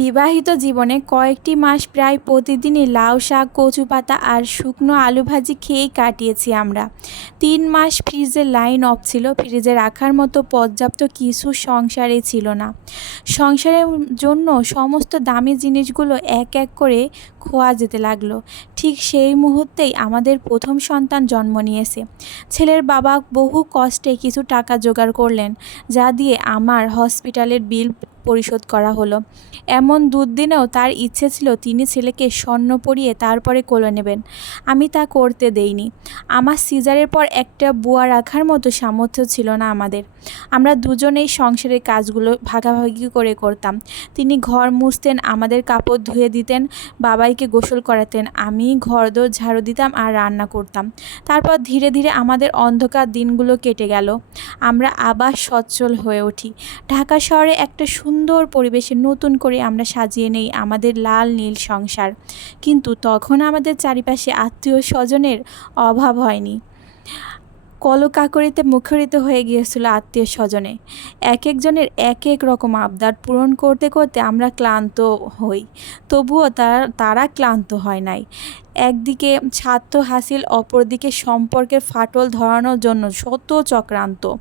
বিবাহিত জীবনে কয়েকটি মাস প্রায় প্রতিদিনই লাউ শাক কচু পাতা আর শুকনো আলু ভাজি খেয়েই কাটিয়েছি আমরা। তিন মাস ফ্রিজের লাইন অফ ছিল, ফ্রিজে রাখার মতো পর্যাপ্ত কিছু সংসারে ছিল না। সংসারের জন্য সমস্ত দামি জিনিসগুলো এক এক করে খোয়া যেতে লাগল। ঠিক সেই মুহূর্তেই আমাদের প্রথম সন্তান জন্ম নিয়েছে। ছেলের বাবা বহু কষ্টে কিছু টাকা জোগাড় করলেন, যা দিয়ে আমার হসপিটালের বিল পরিশোধ করা হলো। এমন দুর্দিনেও তার ইচ্ছে ছিল তিনি ছেলেকে স্বর্ণ পরিয়ে তারপরে কোলে নেবেন। আমি তা করতে দেইনি। আমার সিজারের পর একটা বুয়া রাখার মতো সামর্থ্য ছিল না আমাদের। আমরা দুজনেই সংসারের কাজগুলো ভাগাভাগি করে করতাম। তিনি ঘর মুছতেন, আমাদের কাপড় ধুয়ে দিতেন, বাবাইকে গোসল করাতেন। আমি ঘরদোর ঝাড়ু দিতাম আর রান্না করতাম। তারপর ধীরে ধীরে আমাদের অন্ধকার দিনগুলো কেটে গেল। আমরা আবার সচ্ছল হয়ে উঠি। ঢাকা শহরে একটা সুন্দর পরিবেশে নতুন করে আমরা সাজিয়ে নেই আমাদের লাল নীল সংসার। কিন্তু তখন আমাদের চারিপাশে আত্মীয় স্বজনের অভাব হয়নি। কলকাকরিতে মুখরিত হয়ে গিয়েছিল আত্মীয় স্বজনে। এক একজনের এক এক রকম আবদার পূরণ করতে করতে আমরা ক্লান্ত হই। তবুও তারা তারা ক্লান্ত হয় নাই। একদিকে ছাত্র হাসিল, অপরদিকে সম্পর্কের ফাটল ধরানোর জন্য শত চক্রান্ত।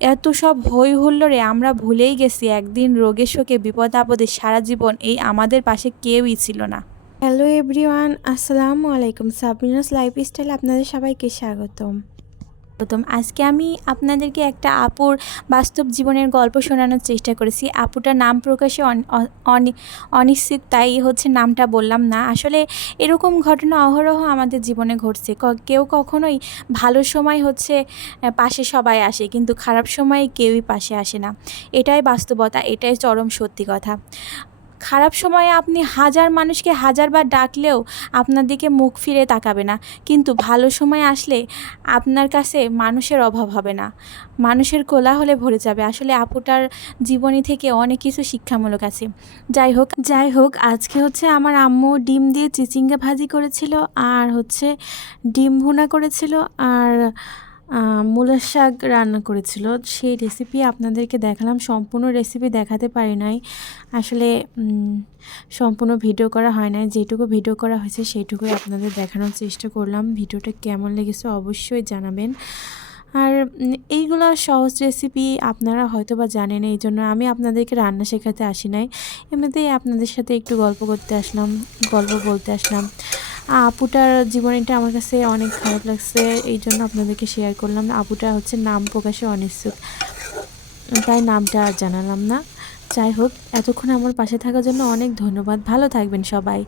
এত সব হই হুল্লোরে আমরা ভুলেই গেছি, একদিন রোগে শোকে, বিপদ আপদে সারা জীবন এই আমাদের পাশে কেউই ছিল না। হ্যালো এভরিওয়ান, আসসালামু আলাইকুম। লাইফ স্টাইল আপনাদের সবাইকে স্বাগতম। প্রথম আজকে আমি আপনাদেরকে একটা আপুর বাস্তব জীবনের গল্প শোনানোর চেষ্টা করেছি। আপুটার নাম প্রকাশে অন- অনিশ্চিত, তাই হচ্ছে নামটা বললাম না। আসলে এরকম ঘটনা অহরহ আমাদের জীবনে ঘটছে। কেউ কখনোই ভালো সময় হচ্ছে পাশে সবাই আসে, কিন্তু খারাপ সময়ে কেউই পাশে আসে না। এটাই বাস্তবতা, এটাই চরম সত্যি কথা। খারাপ সময়ে আপনি হাজার মানুষকে হাজারবার ডাকলেও আপনার দিকে মুখ ফিরে তাকাবে না। কিন্তু ভালো সময় আসলে আপনার কাছে মানুষের অভাব হবে না। মানুষের কোলাহলে ভরে যাবে। আসলে আপুটার জীবনী থেকে অনেক কিছু শিক্ষামূলক আছে। যাই হোক যাই হোক, আজকে হচ্ছে আমার আম্মু ডিম দিয়ে চিচিঙ্গা ভাজি করেছিল, আর হচ্ছে ডিম ভুনা করেছিল, আর মূলার শাক রান্না করেছিল। সেই রেসিপি আপনাদেরকে দেখালাম। সম্পূর্ণ রেসিপি দেখাতে পারি নাই। আসলে সম্পূর্ণ ভিডিও করা হয় নাই। যেটুকু ভিডিও করা হয়েছে, সেইটুকুই আপনাদের দেখানোর চেষ্টা করলাম। ভিডিওটা কেমন লেগেছে অবশ্যই জানাবেন। আর এইগুলো সহজ রেসিপি আপনারা হয়তো বা জানেন, এই জন্য আমি আপনাদেরকে রান্না শেখাতে আসি নাই। এমনিতেই আপনাদের সাথে একটু গল্প করতে আসলাম, গল্প বলতে আসলাম। আপুটার জীবনীটা আমার কাছে অনেক খারাপ লাগছে, এই জন্য আপনাদেরকে শেয়ার করলাম। আপুটা হচ্ছে নাম প্রকাশে অনিশ্চিত তাই নামটা আর জানালাম না। যাই হোক, এতক্ষণ আমার পাশে থাকার জন্য অনেক ধন্যবাদ। ভালো থাকবেন সবাই।